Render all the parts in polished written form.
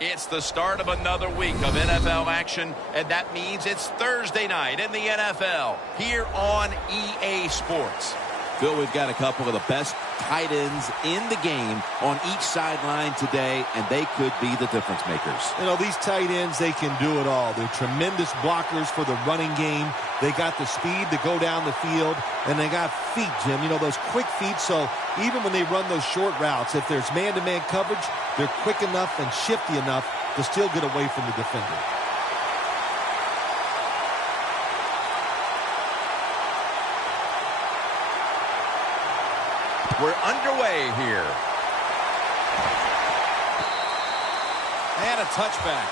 It's the start of another week of NFL action, and that means it's Thursday night in the NFL here on EA Sports. Phil, we've got a couple of the best tight ends in the game on each sideline today, and they could be the difference makers. You know, these tight ends, they can do it all. They're tremendous blockers for the running game. They got the speed to go down the field, and they got feet, Jim. You know, those quick feet, so even when they run those short routes, if there's man-to-man coverage, they're quick enough and shifty enough to still get away from the defender. We're underway here. And a touchback.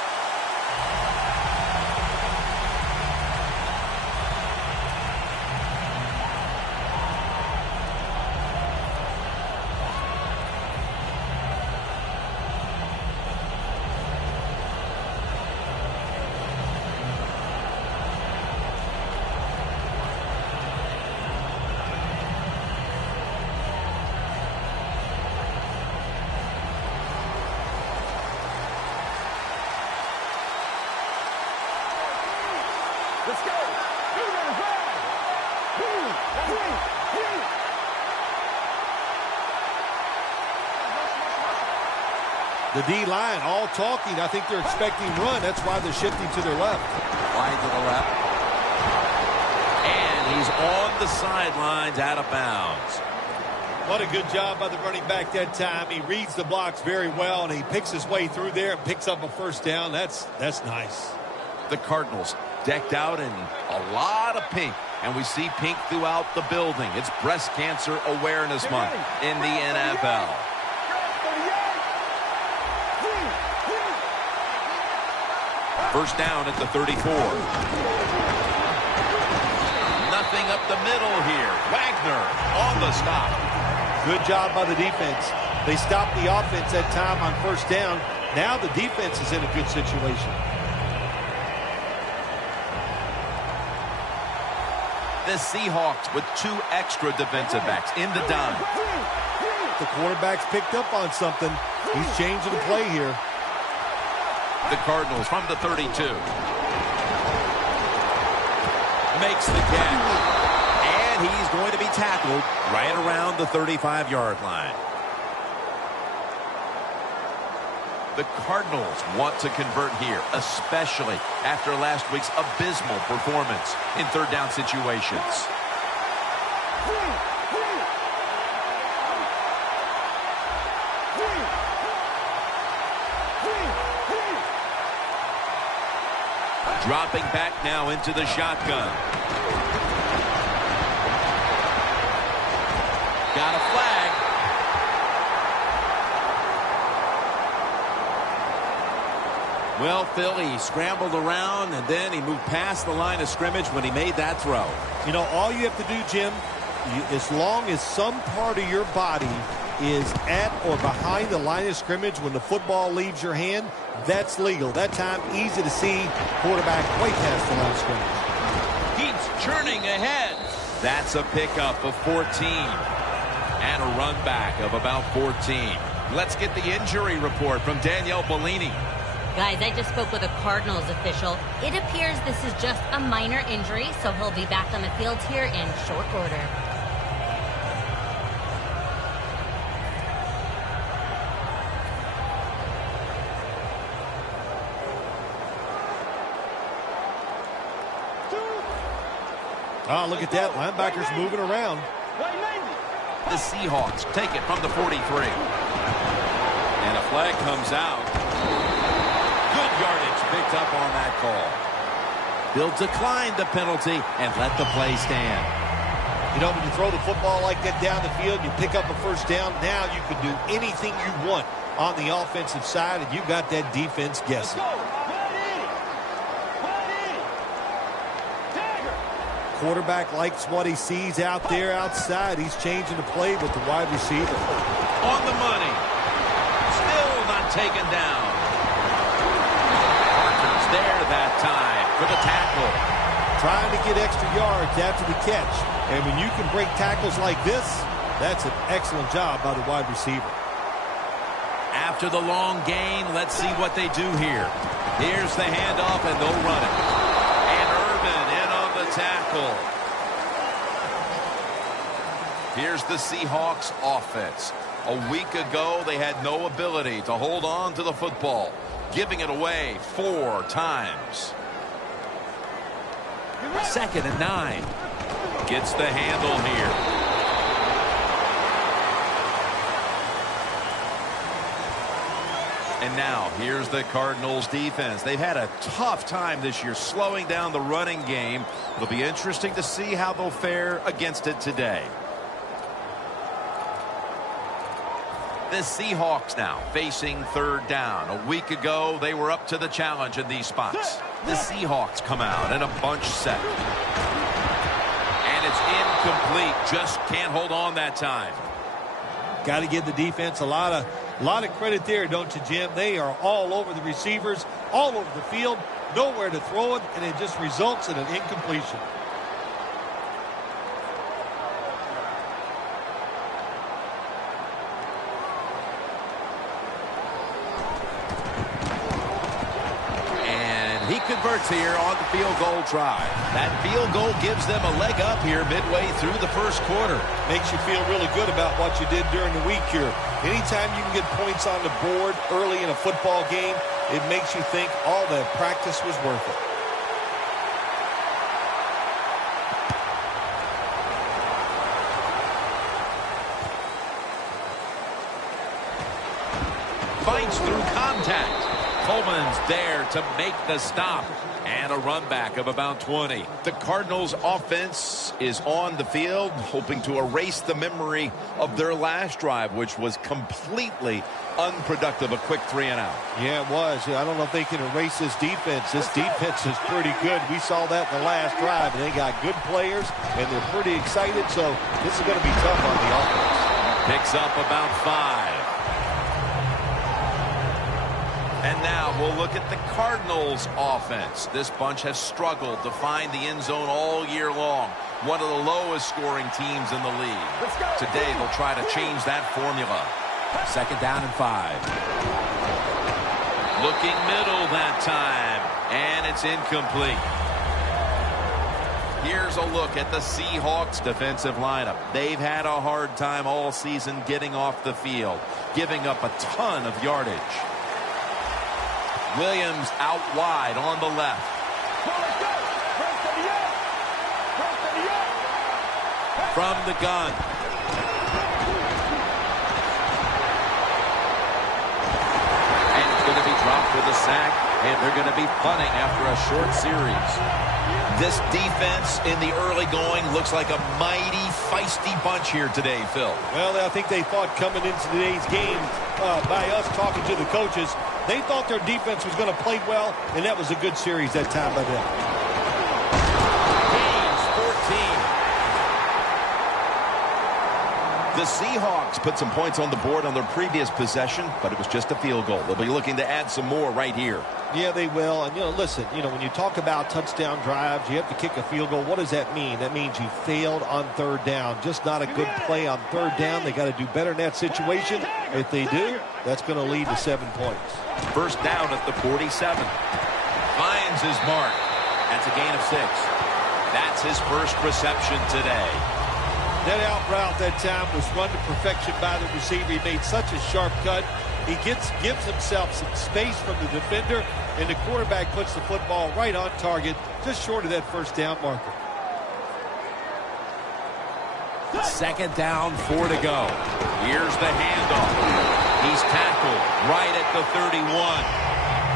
Let's go. The D-line all talking. I think they're expecting run. That's why they're shifting to their left. Wide to the left. And he's on the sidelines out of bounds. What a good job by the running back that time. He reads the blocks very well, and he picks his way through there and picks up a first down. That's nice. The Cardinals decked out in a lot of pink, and we see pink throughout the building. It's Breast Cancer Awareness Month in the NFL. First down at the 34. Nothing up the middle here. Wagner on the stop. Good job by the defense. They stopped the offense that time on first down. Now the defense is in a good situation. The Seahawks with 2 extra defensive backs in the dime. The quarterback's picked up on something. He's changing the play here. The Cardinals from the 32. Makes the catch. And he's going to be tackled right around the 35-yard line. The Cardinals want to convert here, especially after last week's abysmal performance in third down situations. Dropping back now into the shotgun. Got a flag. Well, Phil, he scrambled around, and then he moved past the line of scrimmage when he made that throw. You know, all you have to do, Jim, as long as some part of your body is at or behind the line of scrimmage when the football leaves your hand, that's legal. That time, easy to see, quarterback way past the line of scrimmage. Keeps churning ahead. That's a pickup of 14. And a run back of about 14. Let's get the injury report from Danielle Bellini. Guys, I just spoke with a Cardinals official. It appears this is just a minor injury, so he'll be back on the field here in short order. Oh, look at that. Linebackers moving around. The Seahawks take it from the 43. And a flag comes out. Good yardage picked up on that call. They'll decline the penalty and let the play stand. You know, when you throw the football like that down the field, you pick up a first down. Now you can do anything you want on the offensive side, and you got that defense guessing. Quarterback likes what he sees out there outside. He's changing the play with the wide receiver. On the money. Still not taken down. Parker's there that time for the tackle. Trying to get extra yards after the catch. And when you can break tackles like this, that's an excellent job by the wide receiver. After the long gain, let's see what they do here. Here's the handoff, and they'll run it. And Urban in on the tackle. Here's the Seahawks offense. A week ago, they had no ability to hold on to the football, giving it away 4 times. 2nd and 9. Gets the handle here. And now, here's the Cardinals defense. They've had a tough time this year slowing down the running game. It'll be interesting to see how they'll fare against it today. The Seahawks now facing 3rd down. A week ago, they were up to the challenge in these spots. The Seahawks come out in a bunch set. And it's incomplete. Just can't hold on that time. Got to give the defense a lot of credit there, don't you, Jim? They are all over the receivers, all over the field, nowhere to throw it, and it just results in an incompletion. And he converts here on the field goal try. That field goal gives them a leg up here midway through the 1st quarter. Makes you feel really good about what you did during the week here. Anytime you can get points on the board early in a football game, it makes you think all that practice was worth it. Fights through contact. Coleman's there to make the stop. And a run back of about 20. The Cardinals offense is on the field, hoping to erase the memory of their last drive, which was completely unproductive. A quick 3 and out. Yeah, it was. I don't know if they can erase this defense. This defense is pretty good. We saw that in the last drive. And they got good players, and they're pretty excited. So this is going to be tough on the offense. Picks up about 5. And now we'll look at the Cardinals offense. This bunch has struggled to find the end zone all year long. One of the lowest scoring teams in the league. Today they'll try to change that formula. 2nd down and 5. Looking middle that time. And it's incomplete. Here's a look at the Seahawks defensive lineup. They've had a hard time all season getting off the field, giving up a ton of yardage. Williams out wide on the left. From the gun. And it's going to be dropped with a sack, and they're going to be punting after a short series. This defense in the early going looks like a mighty feisty bunch here today, Phil. Well, I think they thought coming into today's game, by us talking to the coaches, they thought their defense was going to play well, and that was a good series that time by them. Gains 14. The Seahawks put some points on the board on their previous possession, but it was just a field goal. They'll be looking to add some more right here. Yeah, they will. And, listen, when you talk about touchdown drives, you have to kick a field goal. What does that mean? That means you failed on 3rd down. Just not a good play on 3rd down. They got to do better in that situation. If they do, that's going to lead to 7 points. 1st down at the 47. Finds his mark. That's a gain of 6. That's his 1st reception today. That out route that time was run to perfection by the receiver. He made such a sharp cut. He gives himself some space from the defender, and the quarterback puts the football right on target, just short of that 1st down marker. 2nd down, 4 to go. Here's the handoff. He's tackled right at the 31.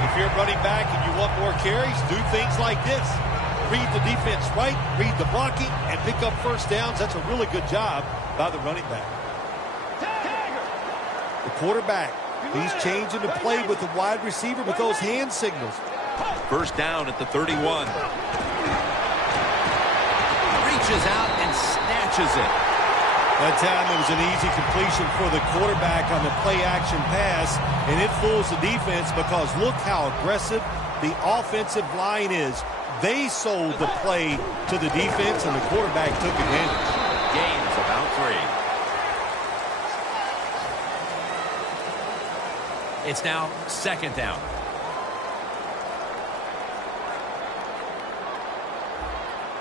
If you're running back and you want more carries, do things like this. Read the defense right, read the blocking, and pick up 1st downs. That's a really good job by the running back. The quarterback, he's changing the play with the wide receiver with those hand signals. 1st down at the 31. Reaches out and snatches it. That time it was an easy completion for the quarterback on the play-action pass, and it fools the defense because look how aggressive the offensive line is. They sold the play to the defense, and the quarterback took advantage. Gains about 3. It's now second down.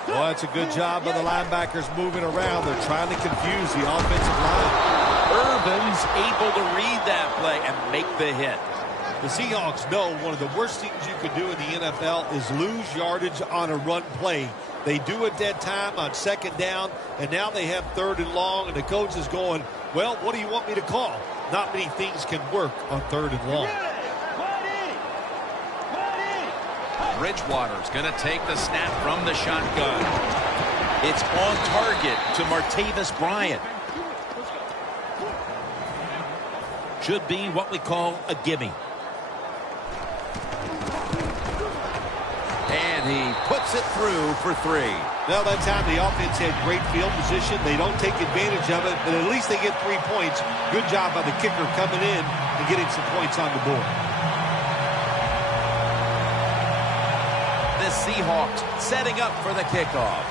Well, that's a good job of the linebackers moving around. They're trying to confuse the offensive line. Urban's able to read that play and make the hit. The Seahawks know one of the worst things you could do in the NFL is lose yardage on a run play. They do it that time on second down, and now they have third and long, and the coach is going, well, what do you want me to call? Not many things can work on third and long. Bridgewater's going to take the snap from the shotgun. It's on target to Martavis Bryant. Should be what we call a gimme. And he puts it through for 3. Well, that time the offense had great field position. They don't take advantage of it, but at least they get 3 points. Good job by the kicker coming in and getting some points on the board. The Seahawks setting up for the kickoff.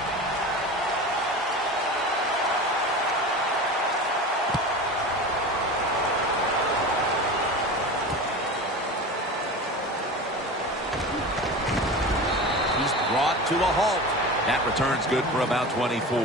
Brought to a halt. That return's good for about 24.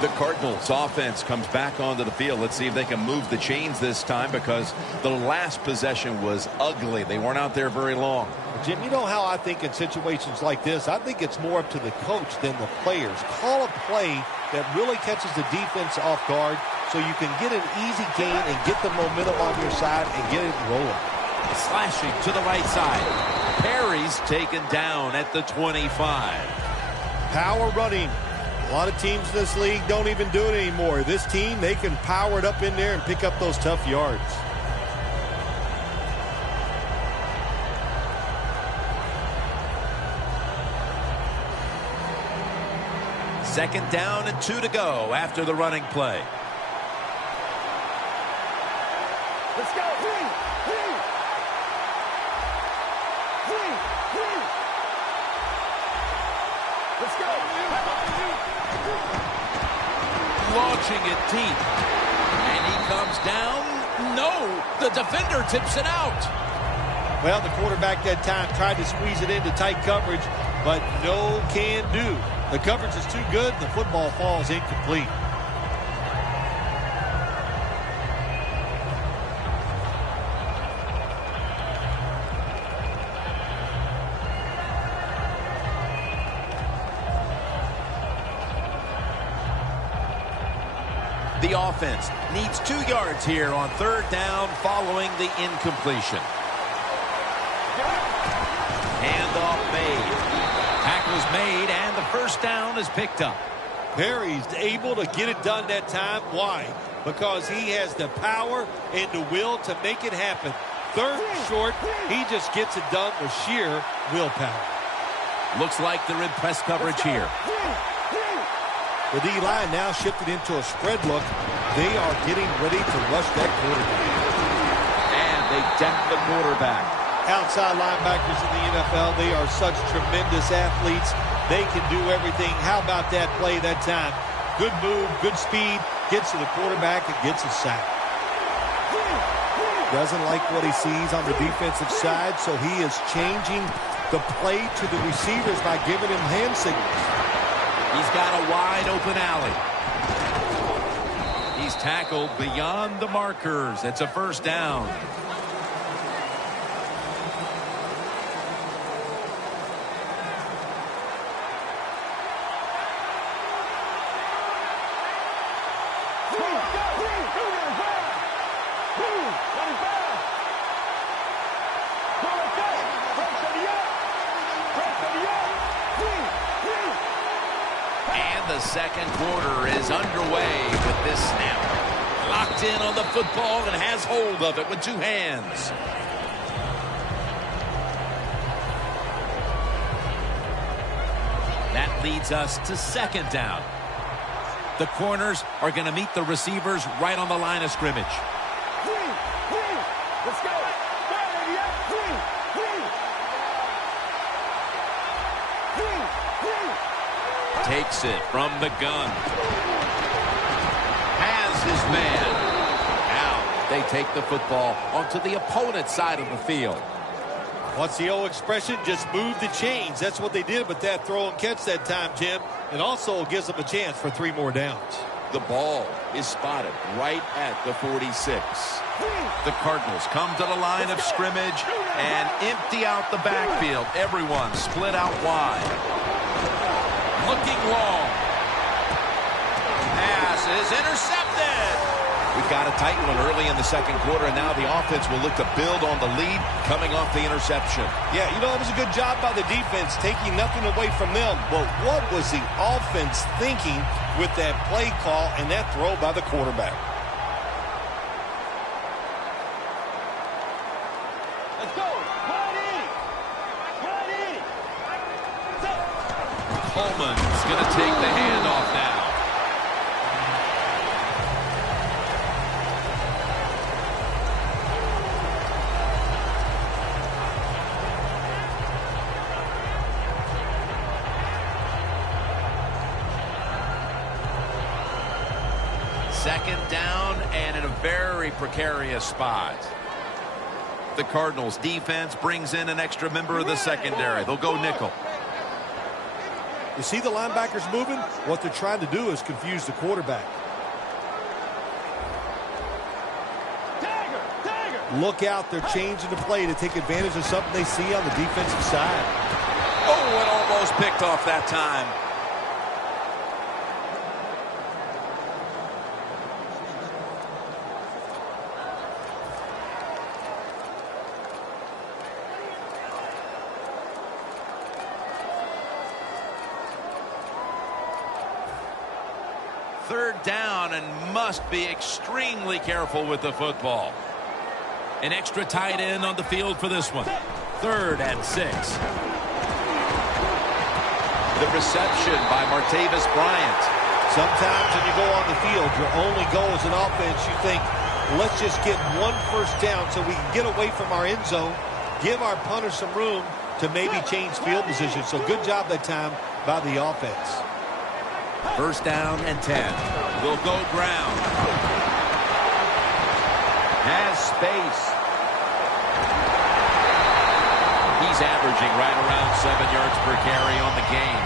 The Cardinals offense comes back onto the field. Let's see if they can move the chains this time, because the last possession was ugly. They weren't out there very long. Jim, you know how I think in situations like this, I think it's more up to the coach than the players. Call a play that really catches the defense off guard so you can get an easy gain and get the momentum on your side and get it rolling. Slashing to the right side. Perry's taken down at the 25. Power running. A lot of teams in this league don't even do it anymore. This team, they can power it up in there and pick up those tough yards. Second down and 2 to go after the running play. Let's go. Let's go. Launching it deep. And he comes down. No, the defender tips it out. Well, the quarterback that time tried to squeeze it into tight coverage, but no can do. The coverage is too good. The football falls incomplete. The offense needs 2 yards here on third down following the incompletion. Handoff made. Tackle's made, and the first down is picked up. Perry's able to get it done that time. Why? Because he has the power and the will to make it happen. Third and short, he just gets it done with sheer willpower. Looks like they're in press coverage here. The D-line now shifted into a spread look. They are getting ready to rush that quarterback. And they deck the quarterback. Outside linebackers in the NFL, they are such tremendous athletes. They can do everything. How about that play that time? Good move, good speed, gets to the quarterback and gets a sack. Doesn't like what he sees on the defensive side, so he is changing the play to the receivers by giving him hand signals. He's got a wide open alley. He's tackled beyond the markers. It's a first down. The second quarter is underway with this snap. Locked in on the football and has hold of it with 2 hands. That leads us to second down. The corners are going to meet the receivers right on the line of scrimmage. Let's go. Takes it from the gun. Has his man. Now They take the football onto the opponent's side of the field. What's the old expression? Just move the chains. That's what they did with that throw and catch that time, Jim. It also gives them a chance for 3 more downs. The ball is spotted right at the 46. The Cardinals come to the line of scrimmage and empty out the backfield. Everyone split out wide. Looking long. Pass is intercepted. We've got a tight one early in the second quarter, and now the offense will look to build on the lead coming off the interception. Yeah, it was a good job by the defense, taking nothing away from them. But what was the offense thinking with that play call and that throw by the quarterback? Let's go. 180. 180. Coleman's going to take the handoff now. Second down and in a very precarious spot. The Cardinals defense brings in an extra member of the secondary. They'll go nickel. You see the linebackers moving? What they're trying to do is confuse the quarterback. Look out, they're changing the play to take advantage of something they see on the defensive side. Oh, it almost picked off that time. Third down and must be extremely careful with the football. An extra tight end on the field for this one. 3rd and 6. The reception by Martavis Bryant. Sometimes when you go on the field, your only goal as an offense, you think, let's just get 1 first down so we can get away from our end zone, give our punter some room to maybe change field position. So good job that time by the offense. 1st down and 10. Will go ground. Has space. He's averaging right around 7 yards per carry on the game.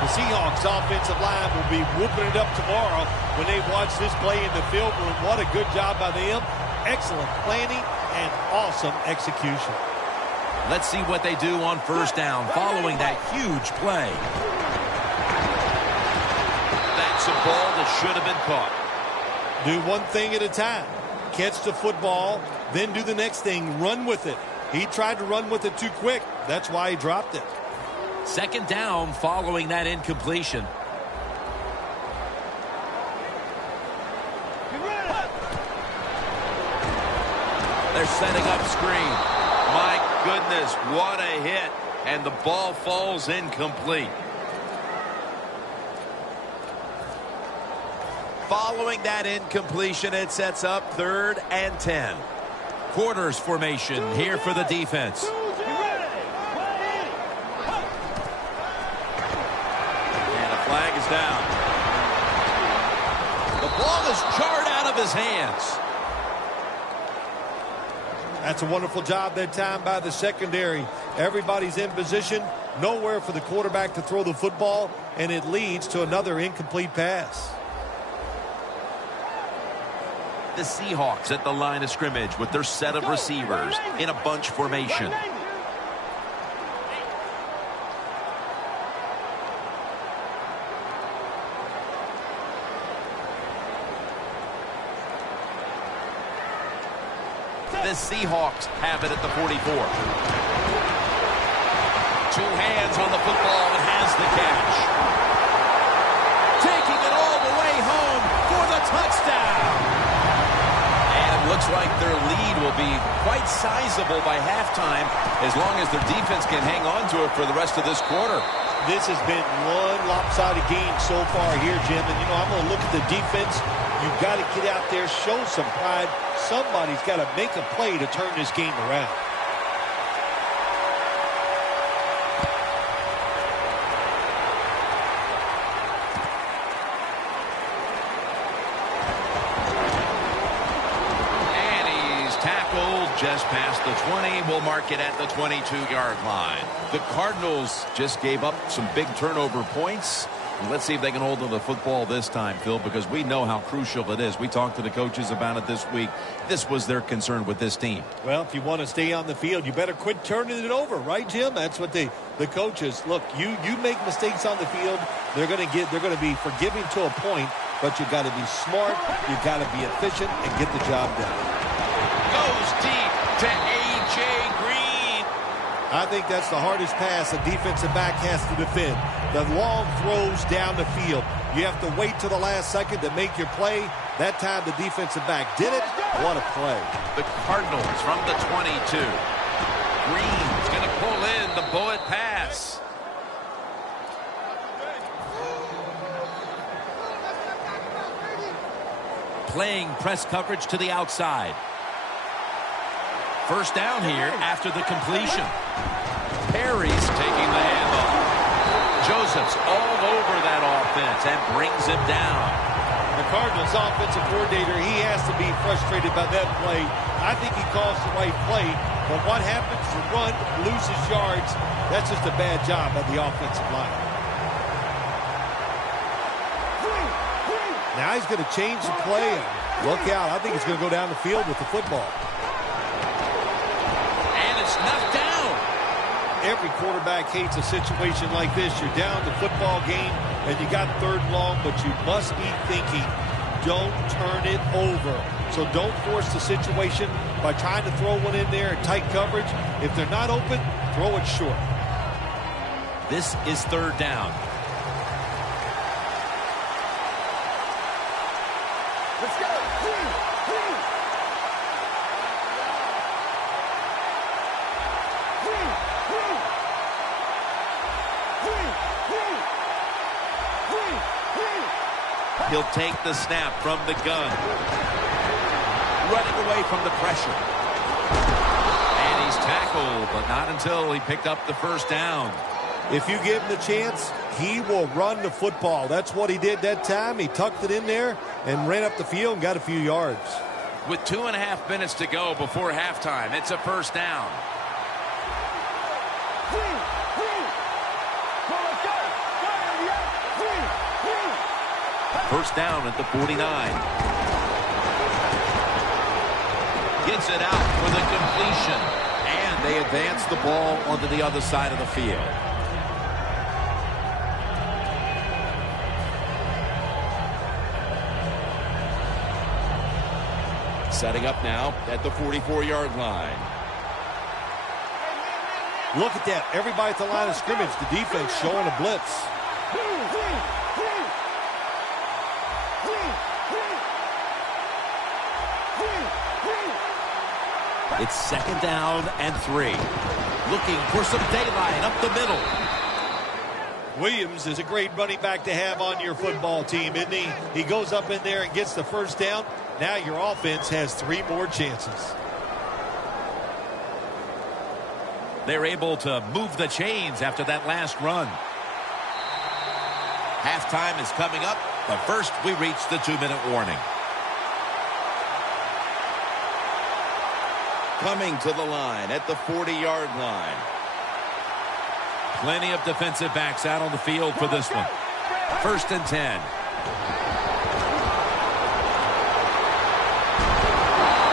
The Seahawks offensive line will be whooping it up tomorrow when they watch this play in the film room. What a good job by them. Excellent planning and awesome execution. Let's see what they do on 1st down following that huge play. That's a ball that should have been caught. Do one thing at a time. Catch the football, then do the next thing, run with it. He tried to run with it too quick. That's why he dropped it. 2nd down following that incompletion. They're setting up screen. My goodness, what a hit. And the ball falls incomplete. Following that incompletion, it sets up 3rd and 10. Quarters formation here for the defense. And a flag is down. The ball is jarred out of his hands. That's a wonderful job that time by the secondary. Everybody's in position, nowhere for the quarterback to throw the football, and it leads to another incomplete pass. The Seahawks at the line of scrimmage with their set of receivers in a bunch formation. The Seahawks have it at the 44. 2 hands on the football and has the catch. Taking it all the way home for the touchdown. Looks like their lead will be quite sizable by halftime as long as their defense can hang on to it for the rest of this quarter. This has been one lopsided game so far here, Jim. And, I'm going to look at the defense. You've got to get out there, show some pride. Somebody's got to make a play to turn this game around. just past the 20. We'll mark it at the 22-yard line. The Cardinals just gave up some big turnover points. Let's see if they can hold on to the football this time, Phil, because we know how crucial it is. We talked to the coaches about it this week. This was their concern with this team. Well, if you want to stay on the field, you better quit turning it over, right, Jim? That's what the coaches, look, you make mistakes on the field, they're going to be forgiving to a point, but you got to be smart, you got to be efficient and get the job done. Goes deep to A.J. Green. I think that's the hardest pass a defensive back has to defend. The long throws down the field. You have to wait till the last second to make your play. That time the defensive back did it. What a play. The Cardinals from the 22. Green's going to pull in the bullet pass. Playing press coverage to the outside. First down here after the completion. Perry's taking the handoff. Joseph's all over that offense and brings him down. The Cardinals offensive coordinator, he has to be frustrated by that play. I think he calls the right play, but what happens to run, loses yards, that's just a bad job by the offensive line. Now he's going to change the play. Look out. I think he's going to go down the field with the football. And it's knocked down. Every quarterback hates a situation like this. You're down the football game, and you got third long, but you must be thinking, don't turn it over. So don't force the situation by trying to throw one in there in tight coverage. If they're not open, throw it short. This is third down. Let's go. He'll take the snap from the gun. Running away from the pressure. And he's tackled, but not until he picked up the first down. If you give him the chance, he will run the football. That's what he did that time. He tucked it in there and ran up the field and got a few yards. With 2.5 minutes to go before halftime, it's a first down. First down at the 49. Gets it out for the completion. And they advance the ball onto the other side of the field. Setting up now at the 44-yard line. Look at that. Everybody at the line of scrimmage, the defense showing a blitz. It's second down and 3. Looking for some daylight up the middle. Williams is a great running back to have on your football team, isn't he? He goes up in there and gets the first down. Now your offense has 3 more chances. They're able to move the chains after that last run. Halftime is coming up, but first we reach the 2-minute warning. Coming to the line at the 40-yard line. Plenty of defensive backs out on the field for this one. First and 10.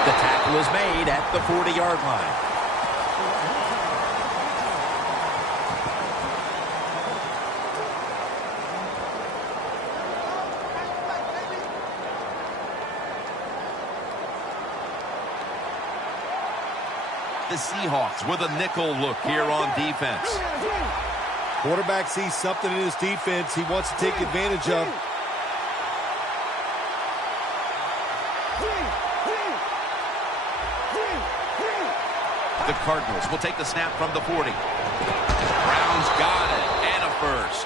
The tackle is made at the 40-yard line. The Seahawks with a nickel look here on defense. Quarterback sees something in his defense he wants to take advantage of. The Cardinals will take the snap from the 40. Brown's got it, and a first.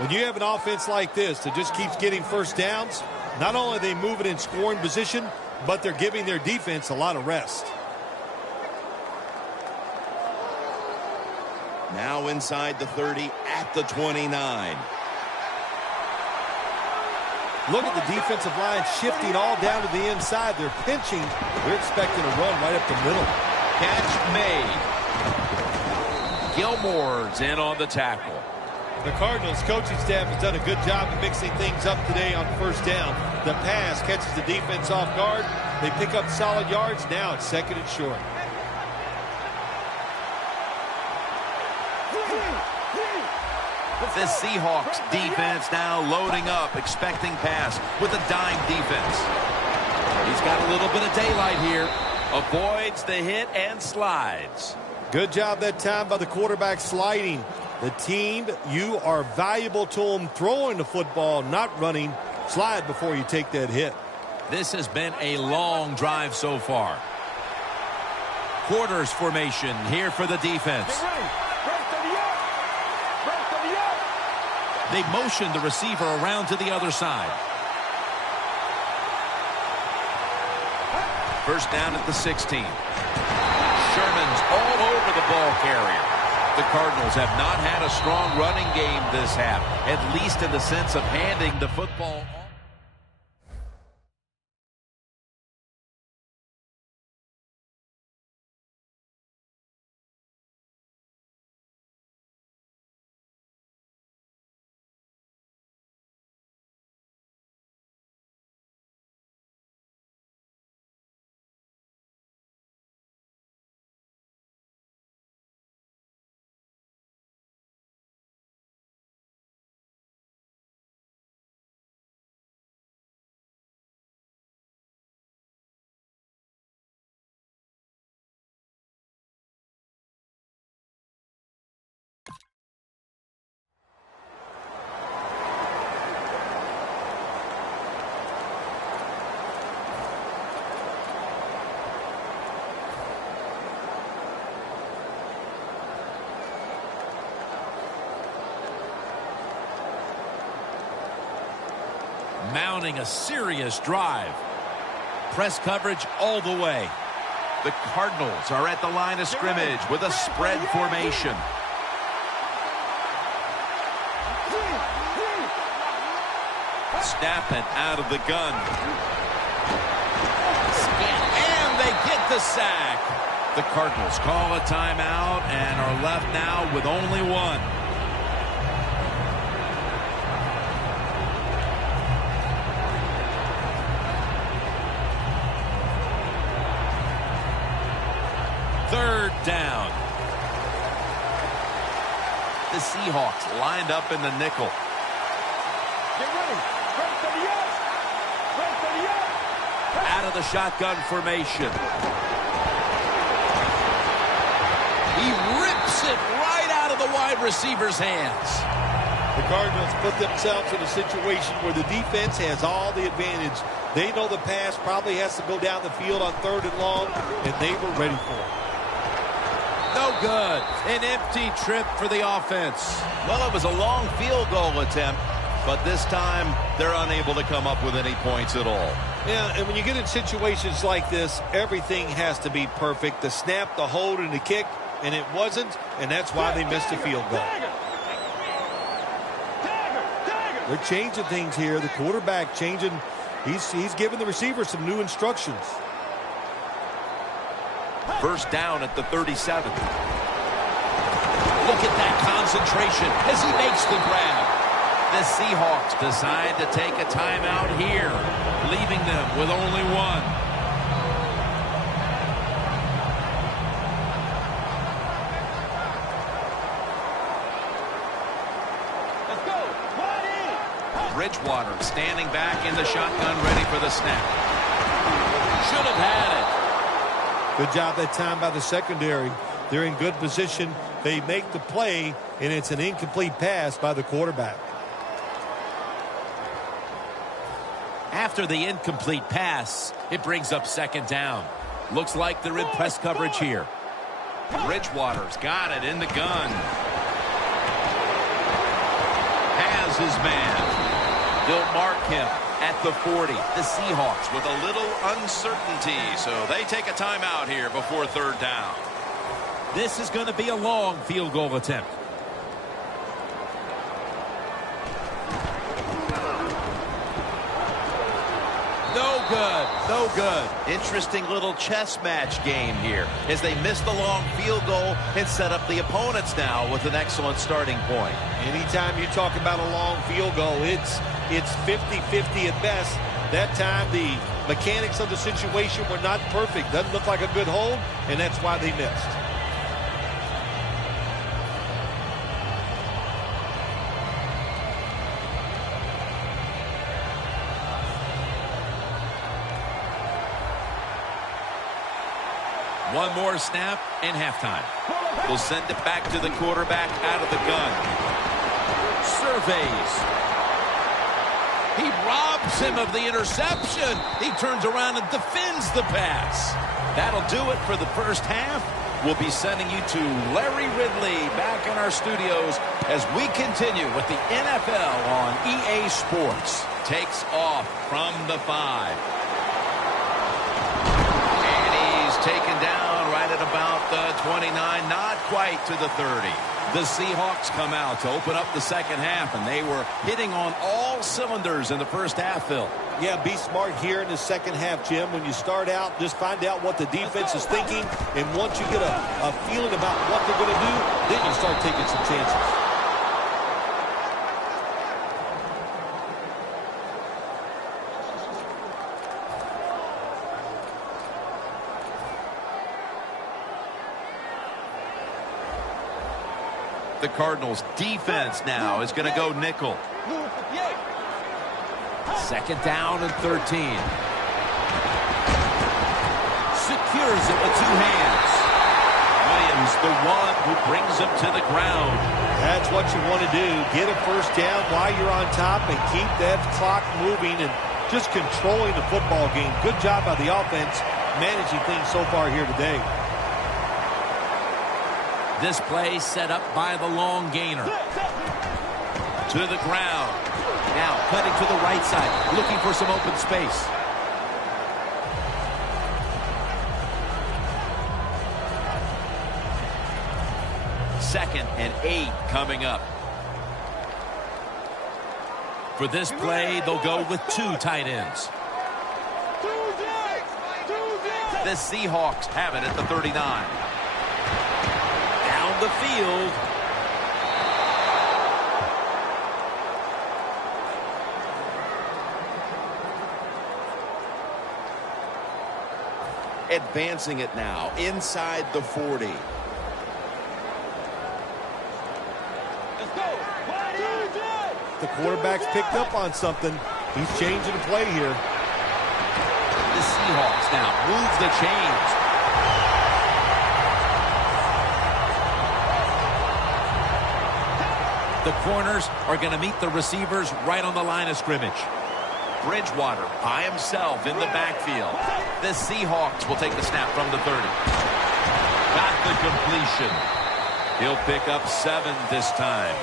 When you have an offense like this that just keeps getting first downs, not only are they moving in scoring position, but they're giving their defense a lot of rest. Now inside the 30 at the 29. Look at the defensive line shifting all down to the inside. They're pinching. They're expecting a run right up the middle. Catch made. Gilmore's in on the tackle. The Cardinals coaching staff has done a good job of mixing things up today on first down. The pass catches the defense off guard. They pick up solid yards. Now it's second and short. The Seahawks defense now loading up, expecting pass with a dime defense. He's got a little bit of daylight here. Avoids the hit and slides. Good job that time by the quarterback sliding. The team, you are valuable to them throwing the football, not running. Slide before you take that hit. This has been a long drive so far. Quarters formation here for the defense. They motion the receiver around to the other side. First down at the 16. Sherman's all over the ball carrier. The Cardinals have not had a strong running game this half, at least in the sense of handing the football. Mounting a serious drive. Press coverage all the way. The Cardinals are at the line of scrimmage with a spread formation. Snapping out of the gun. And they get the sack. The Cardinals call a timeout and are left now with only one. Third down. The Seahawks lined up in the nickel. Get ready. Break for the up. Break for the up. Out of the shotgun formation. He rips it right out of the wide receiver's hands. The Cardinals put themselves in a situation where the defense has all the advantage. They know the pass probably has to go down the field on third and long, and they were ready for it. No good. An empty trip for the offense. Well, it was a long field goal attempt, but this time they're unable to come up with any points at all. Yeah, and when you get in situations like this, everything has to be perfect. The snap, the hold, and the kick, and it wasn't, and that's why they missed the field goal. They're changing things here. The quarterback changing. He's giving the receiver some new instructions. First down at the 37. Look at that concentration as he makes the grab. The Seahawks decide to take a timeout here, leaving them with only one. Let's go. Bridgewater standing back in the shotgun, ready for the snap. Should have had it. Good job that time by the secondary. They're in good position. They make the play, and it's an incomplete pass by the quarterback. After the incomplete pass, it brings up second down. Looks like they're in press coverage here. Bridgewater's got it in the gun. Has his man. They'll mark him at the 40. The Seahawks with a little uncertainty, so they take a timeout here before third down. This is going to be a long field goal attempt. good. No good. Interesting little chess match game here as they miss the long field goal and set up the opponents now with an excellent starting point. Anytime you talk about a long field goal, it's 50-50 at best. That time, the mechanics of the situation were not perfect. Doesn't look like a good hold, and that's why they missed. One more snap and halftime. We'll send it back to the quarterback out of the gun. Surveys. He robs him of the interception. He turns around and defends the pass. That'll do it for the first half. We'll be sending you to Larry Ridley back in our studios as we continue with the NFL on EA Sports. Takes off from the 5. Taken down right at about the 29, not quite to the 30. The Seahawks come out to open up the second half, and they were hitting on all cylinders in the first half, Phil. Yeah, be smart here in the second half, Jim. When you start out, just find out what the defense is thinking, and once you get a feeling about what they're going to do, then you start taking some chances. The Cardinals defense now is going to go nickel. Second down and 13. Secures it with 2 hands. Williams, the one who brings him to the ground. That's what you want to do. Get a first down while you're on top and keep that clock moving and just controlling the football game. Good job by the offense managing things so far here today. This play set up by the long gainer. To the ground. Now cutting to the right side, looking for some open space. Second and 8 coming up. For this play, they'll go with 2 tight ends. The Seahawks have it at the 39. The field. Advancing it now inside the 40. The quarterback's picked up on something. He's changing the play here. The Seahawks now move the chains. The corners are going to meet the receivers right on the line of scrimmage. Bridgewater by himself in the backfield. The Seahawks will take the snap from the 30. Got the completion. He'll pick up 7 this time.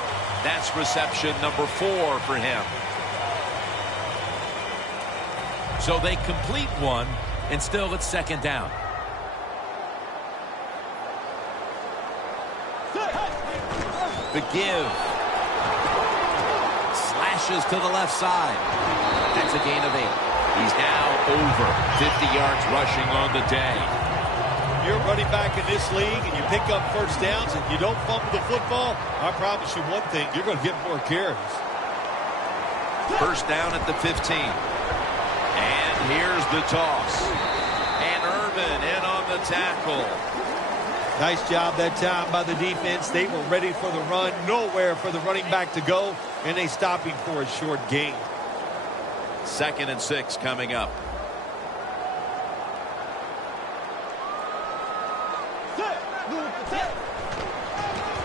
That's reception number 4 for him. So they complete one, and still it's second down. The give. Slashes to the left side. That's a gain of 8. He's now over 50 yards rushing on the day. You're running back in this league and you pick up first downs and you don't fumble the football, I promise you one thing, you're going to get more carries. First down at the 15. And here's the toss. And Irvin in on the tackle. Nice job that time by the defense. They were ready for the run. Nowhere for the running back to go. And they stop him for a short gain. Second and 6 coming up.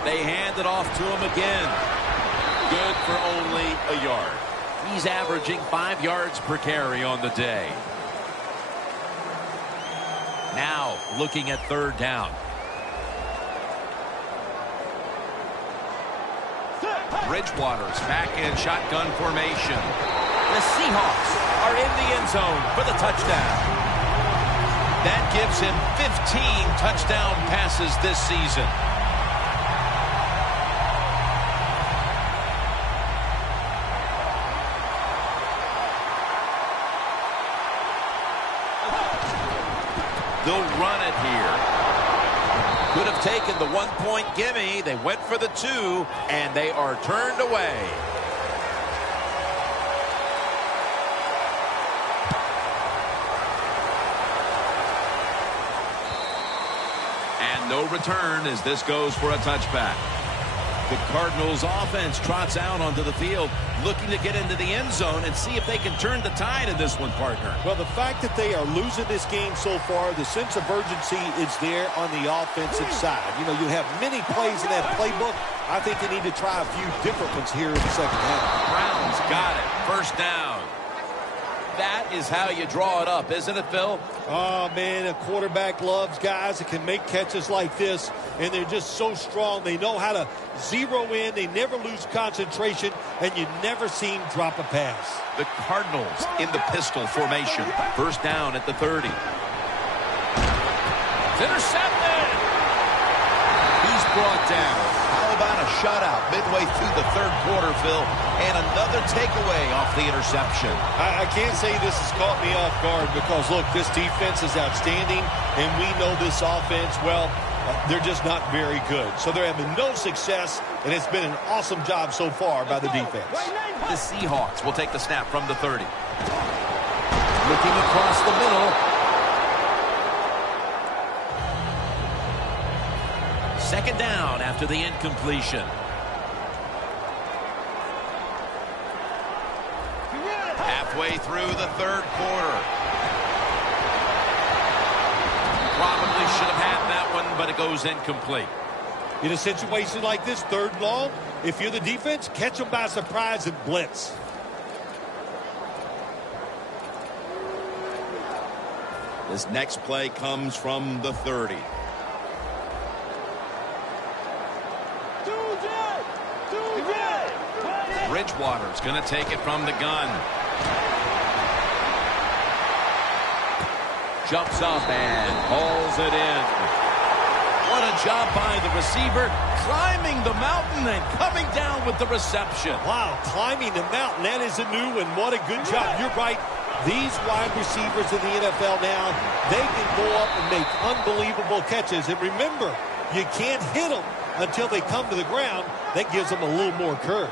They hand it off to him again. Good for only a yard. He's averaging 5 yards per carry on the day. Now looking at third down. Bridgewater's back in shotgun formation. The Seahawks are in the end zone for the touchdown. That gives him 15 touchdown passes this season. They'll run it here. Could have taken the 1-point gimme. They went for the 2, and they are turned away. And no return as this goes for a touchback. The Cardinals offense trots out onto the field, looking to get into the end zone and see if they can turn the tide in this one, partner. Well, the fact that they are losing this game so far, the sense of urgency is there on the offensive side. You know, you have many plays in that playbook. I think they need to try a few different ones here in the second half. Browns got it. First down. That is how you draw it up, isn't it, Phil? Oh, man, a quarterback loves guys that can make catches like this, and they're just so strong. They know how to zero in. They never lose concentration, and you never see them drop a pass. The Cardinals in the pistol formation. First down at the 30. It's intercepted. He's brought down. How about a shutout midway through the third quarter, Phil, and another takeaway off the interception? I can't say this has caught me off guard because, look, this defense is outstanding, and we know this offense, well, they're just not very good. So they're having no success, and it's been an awesome job so far by the defense. The Seahawks will take the snap from the 30. Looking across the middle. Second down after the incompletion. Halfway through the third quarter. Probably should have had that one, but it goes incomplete. In a situation like this, third and long, if you're the defense, catch them by surprise and blitz. This next play comes from the 30. Bridgewater's going to take it from the gun. Jumps up and hauls it in. What a job by the receiver, climbing the mountain and coming down with the reception. Wow, climbing the mountain, that is a new one. What a good job. You're right. These wide receivers in the NFL now, they can go up and make unbelievable catches. And remember, you can't hit them until they come to the ground. That gives them a little more courage.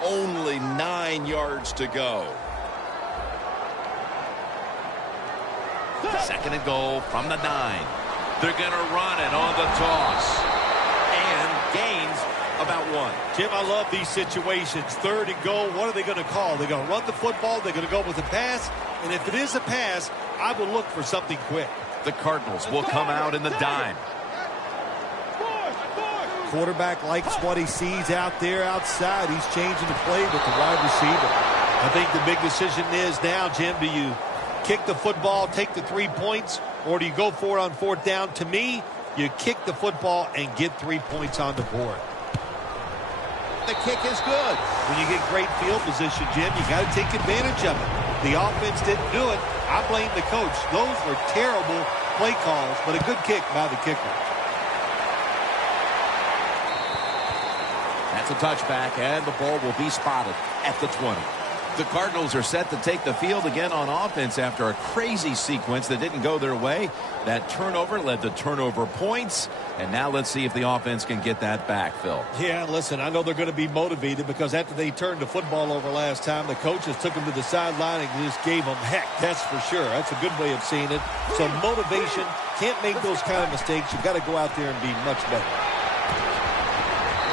Only 9 yards to go. Second and goal from the 9. They're going to run it on the toss. And gains about 1. Jim, I love these situations. Third and goal, what are they going to call? They're going to run the football. They're going to go with a pass. And if it is a pass, I will look for something quick. The Cardinals will come out in the dime. Quarterback likes what he sees out there outside. He's changing the play with the wide receiver. I think the big decision is now, Jim, do you kick the football, take the 3 points, or do you go for it on fourth down? To me, you kick the football and get 3 points on the board. The kick is good. When you get great field position, Jim, you got to take advantage of it. The offense didn't do it. I blame the coach. Those were terrible play calls, but a good kick by the kicker. That's a touchback, and the ball will be spotted at the 20. The Cardinals are set to take the field again on offense after a crazy sequence that didn't go their way. That turnover led to turnover points, and now let's see if the offense can get that back, Phil. Yeah, listen, I know they're going to be motivated because after they turned the football over last time, the coaches took them to the sideline and just gave them heck, that's for sure. That's a good way of seeing it. So motivation, can't make those kind of mistakes. You've got to go out there and be much better.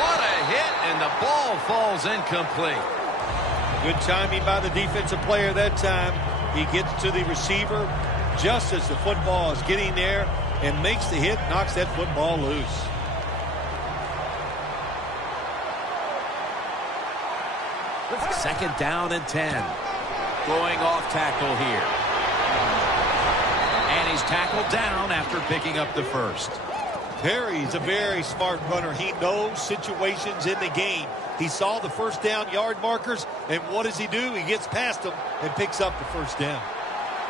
What a hit, and the ball falls incomplete. Good timing by the defensive player that time. He gets to the receiver just as the football is getting there and makes the hit, knocks that football loose. Second down and 10. Going off tackle here. And he's tackled down after picking up the first. Perry's a very smart runner. He knows situations in the game. He saw the first down yard markers, and what does he do? He gets past them and picks up the first down.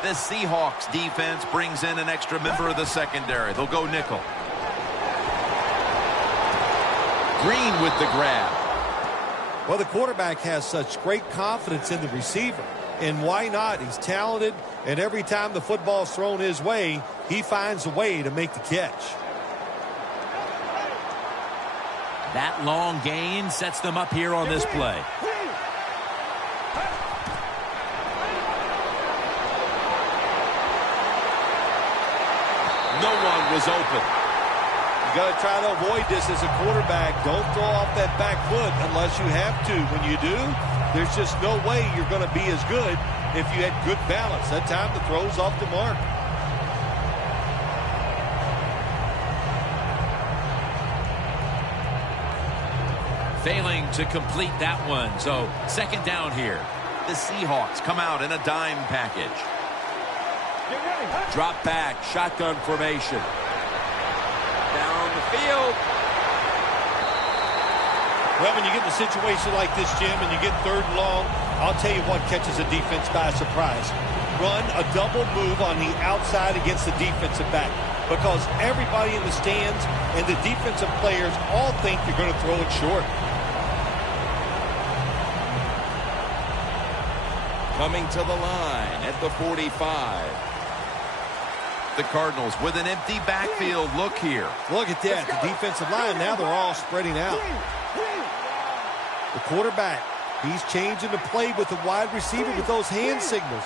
The Seahawks defense brings in an extra member of the secondary. They'll go nickel. Green with the grab. Well, the quarterback has such great confidence in the receiver. and why not? He's talented, and every time the football's thrown his way, he finds a way to make the catch. That long gain sets them up here on this play. No one was open. You got to try to avoid this as a quarterback. Don't throw off that back foot unless you have to. When you do, there's just no way you're going to be as good if you had good balance. That time the throw's off the mark. Failing to complete that one. So second down here. The Seahawks come out in a dime package. Drop back, shotgun formation. Down the field. Well, when you get in a situation like this, Jim, and you get third and long, I'll tell you what catches a defense by surprise. Run a double move on the outside against the defensive back, because everybody in the stands and the defensive players all think you're going to throw it short. Coming to the line at the 45. The Cardinals with an empty backfield look here. Look at that. The defensive line, now they're all spreading out. The quarterback, he's changing the play with the wide receiver with those hand signals.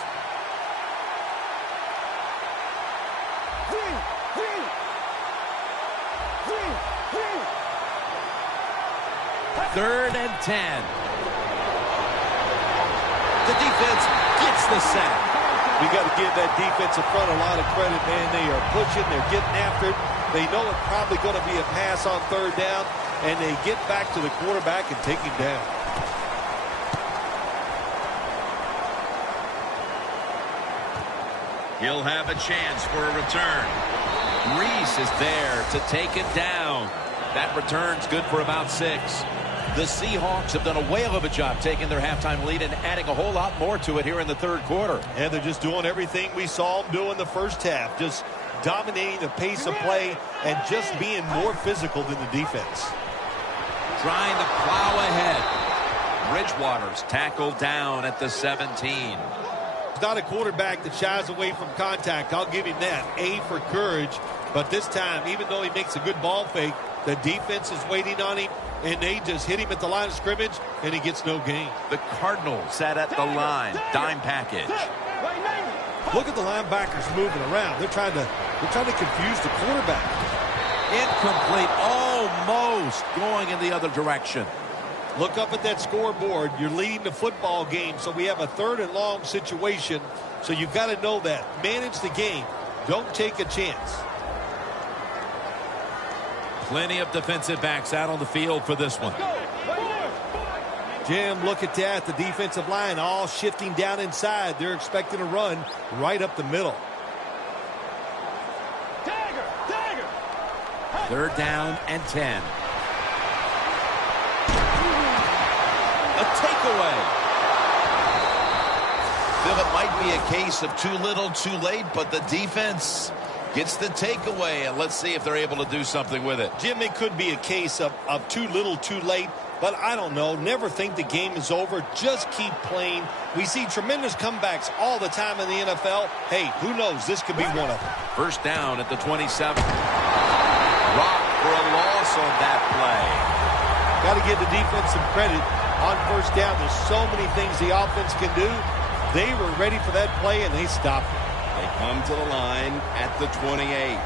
Third and 10. The defense gets the sack. We got to give that defensive front a lot of credit, man. They are pushing. They're getting after it. They know it's probably going to be a pass on third down, and they get back to the quarterback and take him down. He'll have a chance for a return. Reese is there to take it down. That return's good for about 6. The Seahawks have done a whale of a job taking their halftime lead and adding a whole lot more to it here in the third quarter. And they're just doing everything we saw them do in the first half. Just dominating the pace of play and just being more physical than the defense. Trying to plow ahead. Bridgewater's tackled down at the 17. He's not a quarterback that shies away from contact. I'll give him that. A for courage. But this time, even though he makes a good ball fake, the defense is waiting on him, and they just hit him at the line of scrimmage, and he gets no gain. The Cardinals sat at the line. Dime package. Look at the linebackers moving around. They're trying to confuse the quarterback. Incomplete. Almost going in the other direction. Look up at that scoreboard. You're leading the football game, so we have a third and long situation. So you've got to know that. Manage the game. Don't take a chance. Plenty of defensive backs out on the field for this one. Jim, look at that. The defensive line all shifting down inside. They're expecting a run right up the middle. Third down and 10. A takeaway. Phil, it might be a case of too little, too late, but the defense gets the takeaway, and let's see if they're able to do something with it. Jim, it could be a case of too little, too late, but I don't know. Never think the game is over. Just keep playing. We see tremendous comebacks all the time in the NFL. Hey, who knows? This could be one of them. First down at the 27. Rock for a loss on that play. Got to give the defense some credit on first down. There's so many things the offense can do. They were ready for that play, and they stopped it. They come to the line at the 28.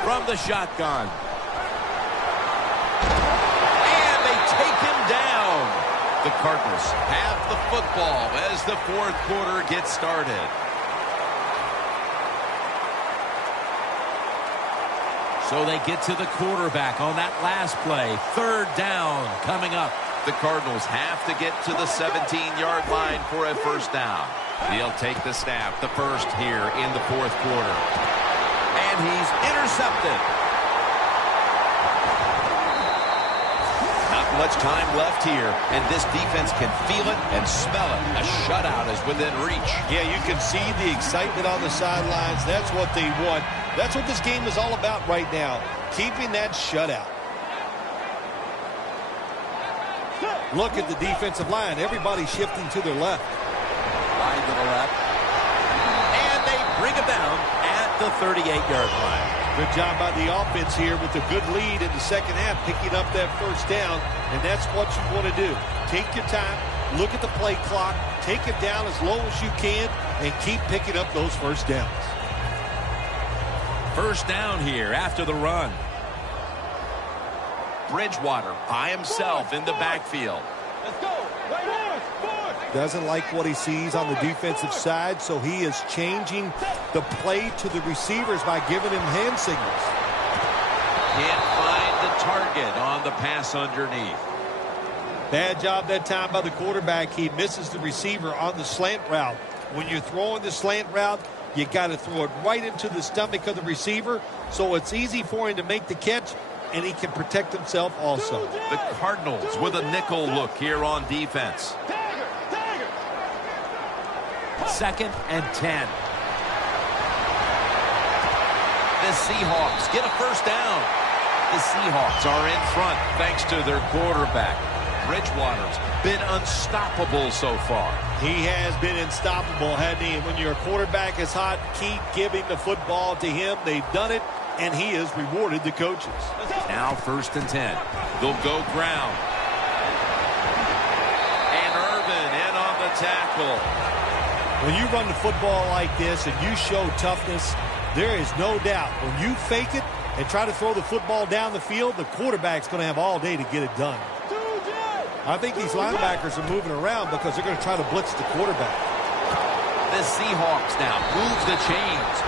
From the shotgun. And they take him down. The Cardinals have the football as the fourth quarter gets started. So they get to the quarterback on that last play. Third down coming up. The Cardinals have to get to the 17-yard line for a first down. He'll take the snap, the first here in the fourth quarter. And he's intercepted. Not much time left here, and this defense can feel it and smell it. A shutout is within reach. Yeah, you can see the excitement on the sidelines. That's what they want. That's what this game is all about right now, keeping that shutout. Look at the defensive line. Everybody's shifting to their left. Wide to the left. And they bring him down at the 38-yard line. Good job by the offense here with a good lead in the second half, picking up that first down, and that's what you want to do. Take your time, look at the play clock, take it down as low as you can, and keep picking up those first downs. First down here after the run. Bridgewater by himself in the backfield. Let's go. Doesn't like what he sees on the defensive side, so he is changing the play to the receivers by giving him hand signals. Can't find the target on the pass underneath. Bad job that time by the quarterback. He misses the receiver on the slant route. When you're throwing the slant route, you got to throw it right into the stomach of the receiver, so it's easy for him to make the catch, and he can protect himself also. The Cardinals with a nickel look here on defense. Second and 10. The Seahawks get a first down. The Seahawks are in front thanks to their quarterback. Bridgewater's been unstoppable so far. He has been unstoppable, hasn't he? When your quarterback is hot, keep giving the football to him. They've done it, and he has rewarded the coaches. Now first and 10. They'll go ground. And Irvin in on the tackle. When you run the football like this and you show toughness, there is no doubt when you fake it and try to throw the football down the field, the quarterback's going to have all day to get it done. I think these linebackers are moving around because they're going to try to blitz the quarterback. The Seahawks now move the chains.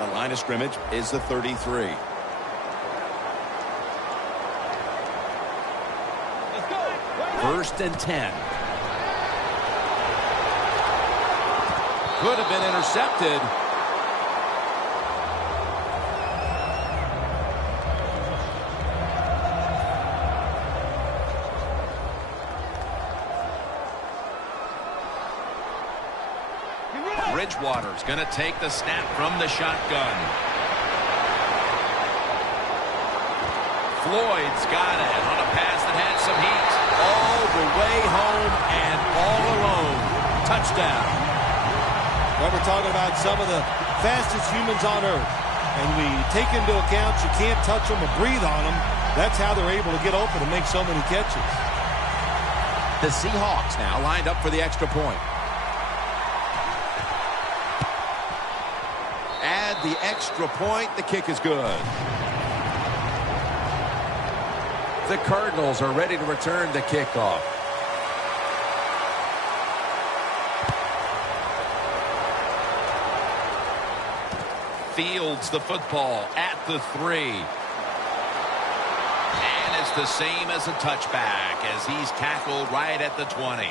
The line of scrimmage is the 33. First and 10. Could have been intercepted. Bridgewater's going to take the snap from the shotgun. Floyd's got it on a pass that had some heat. All the way home and all alone. Touchdown. Well, we're talking about some of the fastest humans on earth. And we take into account you can't touch them or breathe on them. That's how they're able to get open and make so many catches. The Seahawks now lined up for the extra point. Add the extra point. The kick is good. The Cardinals are ready to return the kickoff. Fields the football at the 3. And it's the same as a touchback as he's tackled right at the 20.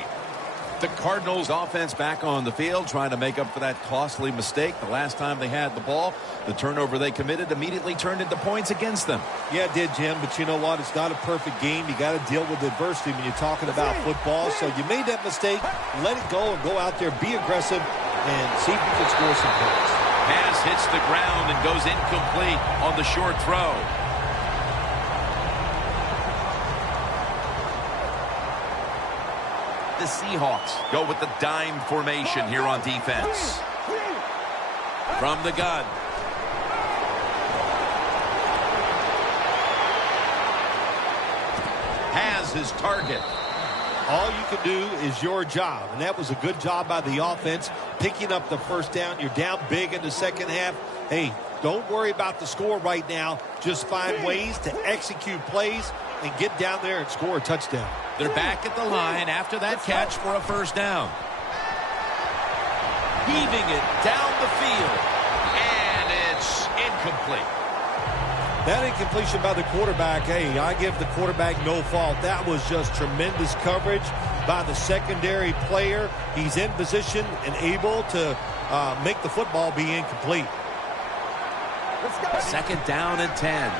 The Cardinals offense back on the field trying to make up for that costly mistake. The last time they had the ball, the turnover they committed immediately turned into points against them. Yeah, it did, Jim, but you know what? It's not a perfect game. You got to deal with adversity when you're talking about football. So you made that mistake, let it go, and go out there, be aggressive, and see if you can score some points. Pass hits the ground and goes incomplete on the short throw. The Seahawks go with the dime formation here on defense. From the gun. Has his target. All you can do is your job, and that was a good job by the offense, picking up the first down. You're down big in the second half. Hey, don't worry about the score right now. Just find ways to execute plays and get down there and score a touchdown. They're back at the line after that catch for a first down. Heaving it down the field. And it's incomplete. That incompletion by the quarterback, hey, I give the quarterback no fault. That was just tremendous coverage by the secondary player. He's in position and able to make the football be incomplete. Second down and 10.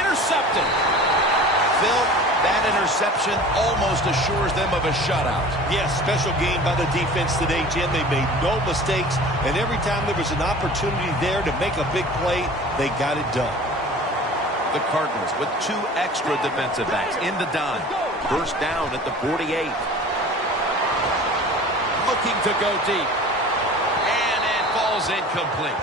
Intercepted. Phil, that interception almost assures them of a shutout. Yes, special game by the defense today, Jim. They made no mistakes, and every time there was an opportunity there to make a big play, they got it done. The Cardinals with 2 extra defensive backs in the dime. First down at the 48. Looking to go deep. And it falls incomplete.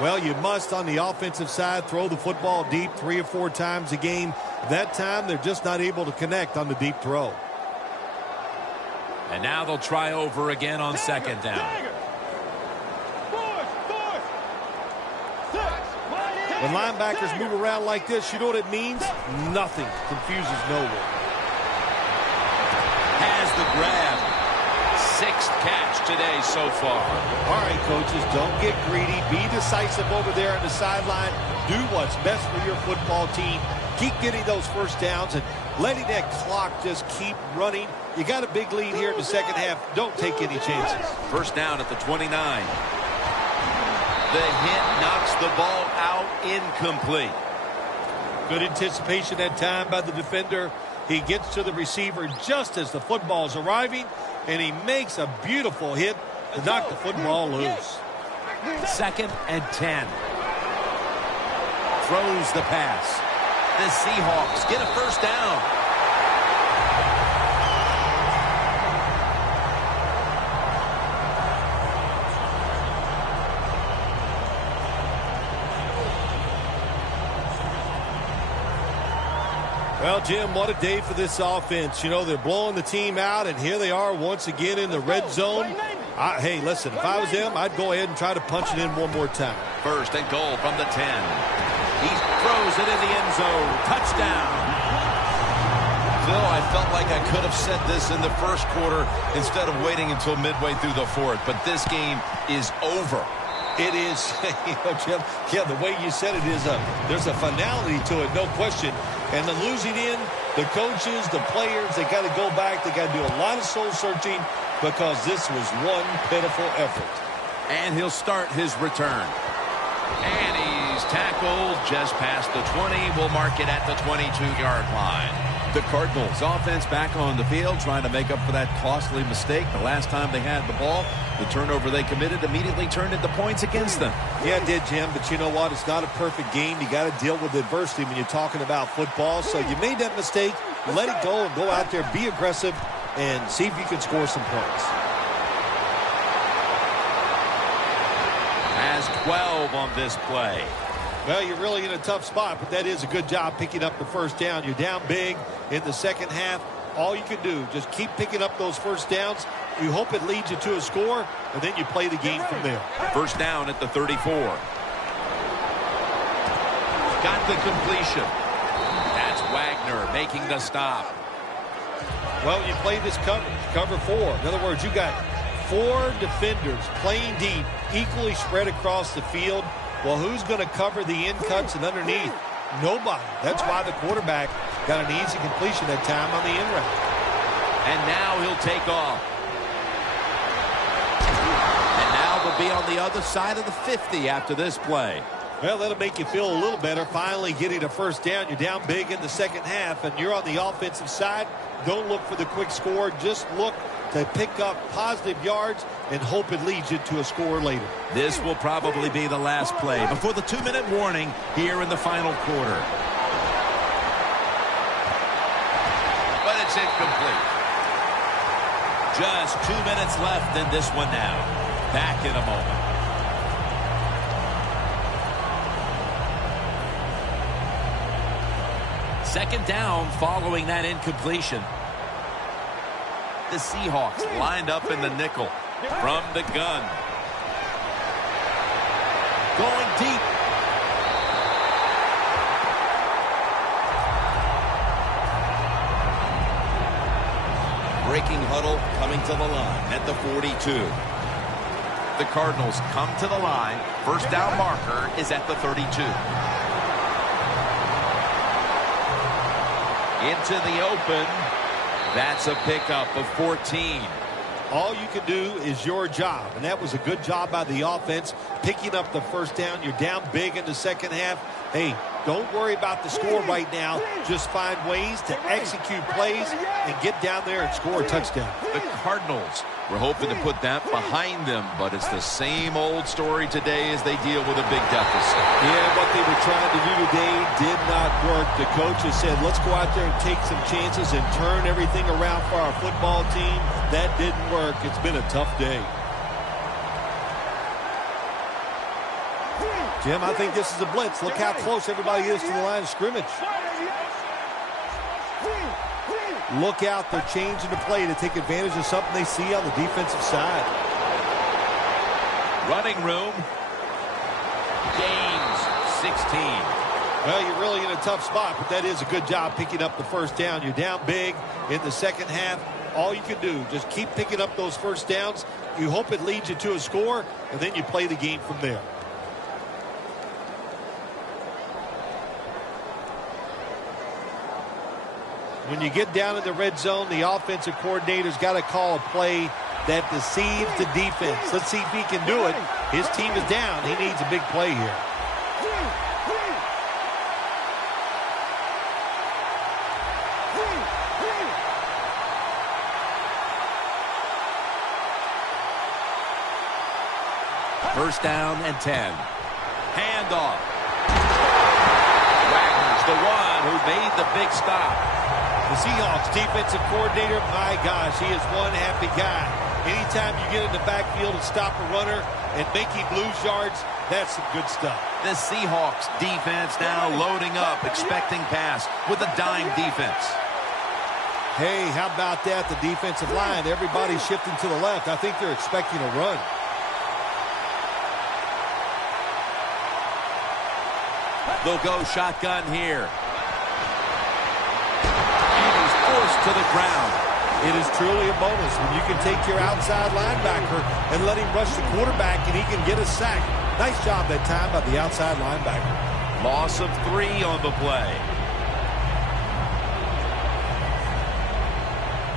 Well, you must, on the offensive side, throw the football deep 3 or 4 times a game. That time, they're just not able to connect on the deep throw. And now they'll try over again on second down. When linebackers move around like this, you know what it means? Nothing. Confuses no one. Has the grab. 6th catch today so far. All right, coaches, don't get greedy. Be decisive over there on the sideline. Do what's best for your football team. Keep getting those first downs and letting that clock just keep running. You got a big lead here in the second half. Don't take any chances. First down at the 29. The hit knocks the ball out, incomplete. Good anticipation that time by the defender. He gets to the receiver just as the football is arriving, and he makes a beautiful hit to knock the football loose. 2nd and 10. Throws the pass. The Seahawks get a first down. Well, Jim, what a day for this offense. You know, they're blowing the team out, and here they are once again in the red zone. Hey, listen, if I was them, I'd go ahead and try to punch it in one more time. First and goal from the 10. He throws it in the end zone. Touchdown. Phil, I felt like I could have said this in the first quarter instead of waiting until midway through the fourth, but this game is over. It is, Jim, yeah, the way you said it is, there's a finality to it, no question. And the losing in, the coaches, the players, they got to go back. They got to do a lot of soul searching because this was one pitiful effort. And he'll start his return. And he's tackled just past the 20. We'll mark it at the 22-yard line. The Cardinals offense back on the field trying to make up for that costly mistake. The last time they had the ball, the turnover they committed immediately turned into points against them. Yeah, it did, Jim, but you know what? It's not a perfect game. You got to deal with adversity when you're talking about football. So you made that mistake. Let it go and go out there, be aggressive, and see if you can score some points. Has 12 on this play. Well, you're really in a tough spot, but that is a good job picking up the first down. You're down big in the second half. All you can do, just keep picking up those first downs. You hope it leads you to a score, and then you play the game from there. First down at the 34. Got the completion. That's Wagner making the stop. Well, you play this cover 4. In other words, you got 4 defenders playing deep, equally spread across the field. Well, who's going to cover the in cuts and underneath? Nobody. That's why the quarterback got an easy completion that time on the in route. And now he'll take off. And now they'll be on the other side of the 50 after this play. Well, that'll make you feel a little better. Finally getting a first down. You're down big in the second half, and you're on the offensive side. Don't look for the quick score. Just look to pick up positive yards and hope it leads you to a score later. This will probably be the last play before the 2-minute warning here in the final quarter. But it's incomplete. Just 2 minutes left in this one now. Back in a moment. Second down following that incompletion. The Seahawks lined up in the nickel from the gun. Going deep. Breaking huddle coming to the line at the 42. The Cardinals come to the line. First down marker is at the 32. Into the open. That's a pickup of 14. All you can do is your job, and that was a good job by the offense, picking up the first down. You're down big in the second half. Hey, Don't worry about the score right now. Just find ways to execute plays and get down there and score a touchdown. The Cardinals were hoping to put that behind them, but it's the same old story today as they deal with a big deficit. Yeah, what they were trying to do today did not work. The coach has said, let's go out there and take some chances and turn everything around for our football team. That didn't work. It's been a tough day. Jim, I think this is a blitz. Look how close everybody is to the line of scrimmage. Look out. They're changing the play to take advantage of something they see on the defensive side. Running room. Gains 16. Well, you're really in a tough spot, but that is a good job picking up the first down. You're down big in the second half. All you can do, just keep picking up those first downs. You hope it leads you to a score, and then you play the game from there. When you get down in the red zone, the offensive coordinator's got to call a play that deceives the defense. Let's see if he can do it. His team is down. He needs a big play here. First down and 10. Handoff. Wagner's the one who made the big stop. The Seahawks defensive coordinator, my gosh, he is one happy guy. Anytime you get in the backfield and stop a runner and make him lose yards, that's some good stuff. The Seahawks defense now loading up, expecting pass with a dime defense. Hey, how about that? The defensive line, everybody's shifting to the left. I think they're expecting a run. They'll go shotgun here. He's forced to the ground. It is truly a bonus when you can take your outside linebacker and let him rush the quarterback and he can get a sack. Nice job that time by the outside linebacker. Loss of 3 on the play.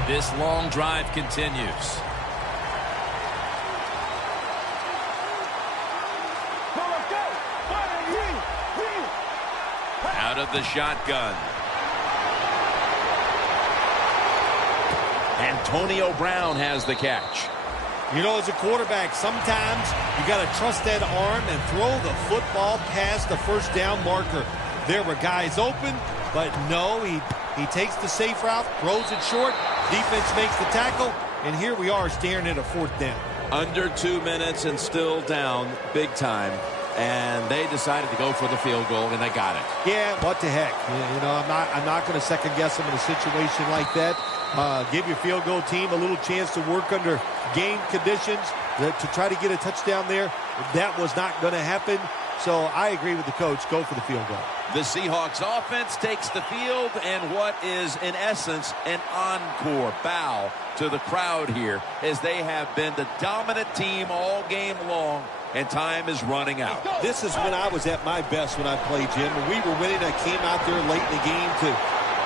This long drive continues. Out of the shotgun. Antonio Brown has the catch. You know, as a quarterback, sometimes you got to trust that arm and throw the football past the first down marker. There were guys open, but no, he takes the safe route, throws it short, defense makes the tackle, and here we are staring at a fourth down. Under 2 minutes and still down big time. And they decided to go for the field goal, and they got it. Yeah, what the heck? You know, I'm not going to second guess them in a situation like that. Give your field goal team a little chance to work under game conditions to try to get a touchdown there. That was not going to happen. So I agree with the coach. Go for the field goal. The Seahawks offense takes the field, and what is, in essence, an encore bow to the crowd here, as they have been the dominant team all game long, and time is running out. This is when I was at my best when I played, Jim. When we were winning, I came out there late in the game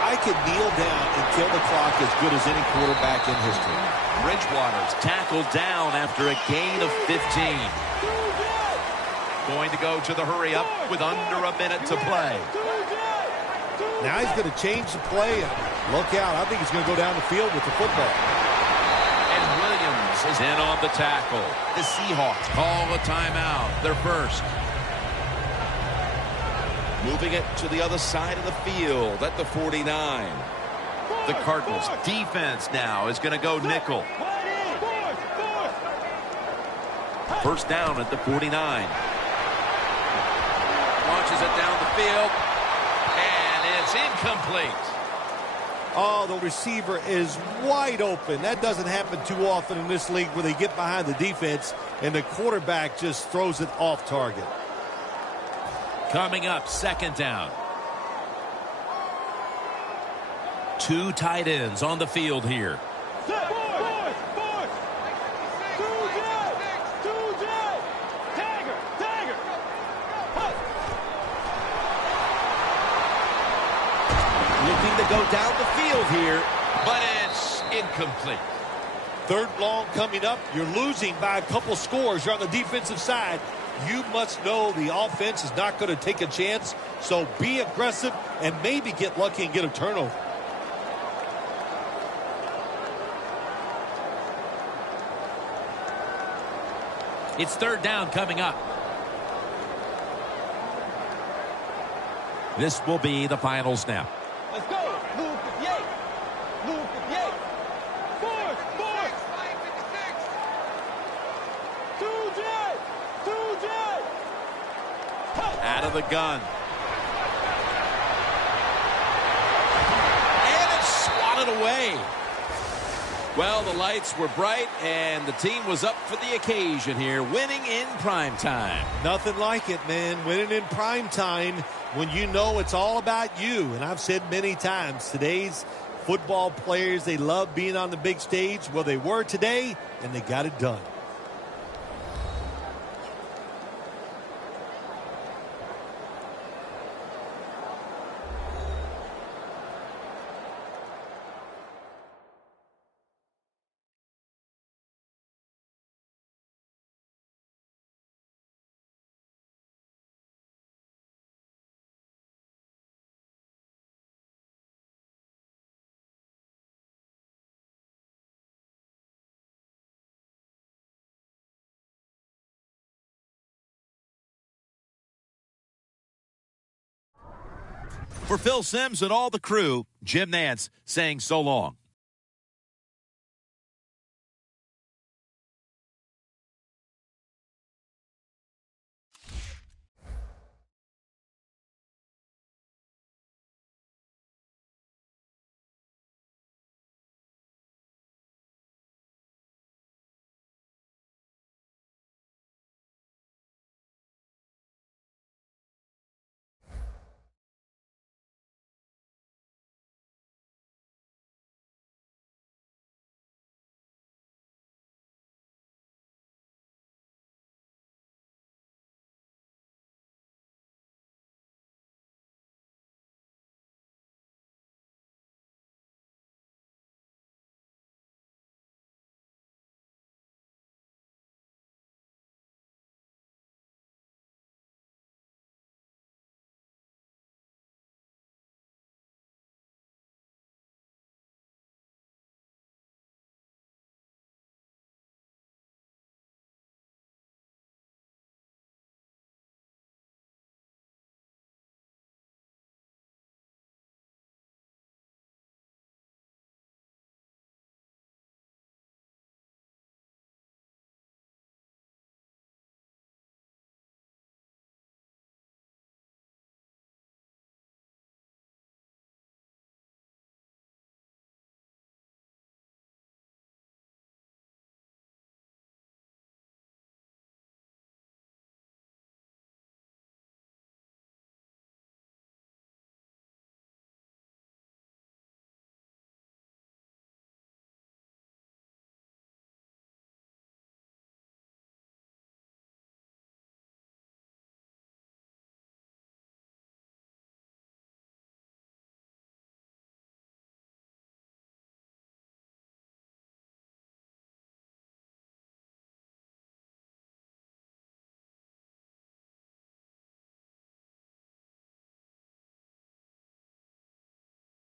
I could kneel down and kill the clock as good as any quarterback in history. Bridgewater's tackled down after a gain of 15. Going to go to the hurry-up with under a minute to play. Now he's going to change the play. Look out. I think he's going to go down the field with the football. And Williams is in on the tackle. The Seahawks call a timeout. Their first. Moving it to the other side of the field at the 49. The Cardinals defense now is going to go nickel. First down at the 49. Launches it down the field, and it's incomplete. Oh, the receiver is wide open. That doesn't happen too often in this league where they get behind the defense and the quarterback just throws it off target. Coming up, second down. 2 tight ends on the field here. Looking to go down the field here, but it's incomplete. Third long coming up. You're losing by a couple scores. You're on the defensive side. you must know the offense is not going to take a chance. So be aggressive and maybe get lucky and get a turnover. It's third down coming up. This will be the final snap. Let's go. Move 58. Move 58. Force. Force. 2 jet. Out of the gun. And it's swatted away. Well, the lights were bright, and the team was up for the occasion here, winning in prime time. Nothing like it, man. Winning in prime time when you know it's all about you. And I've said many times, today's football players, they love being on the big stage. Well, they were today, and they got it done. For Phil Simms and all the crew, Jim Nantz saying so long.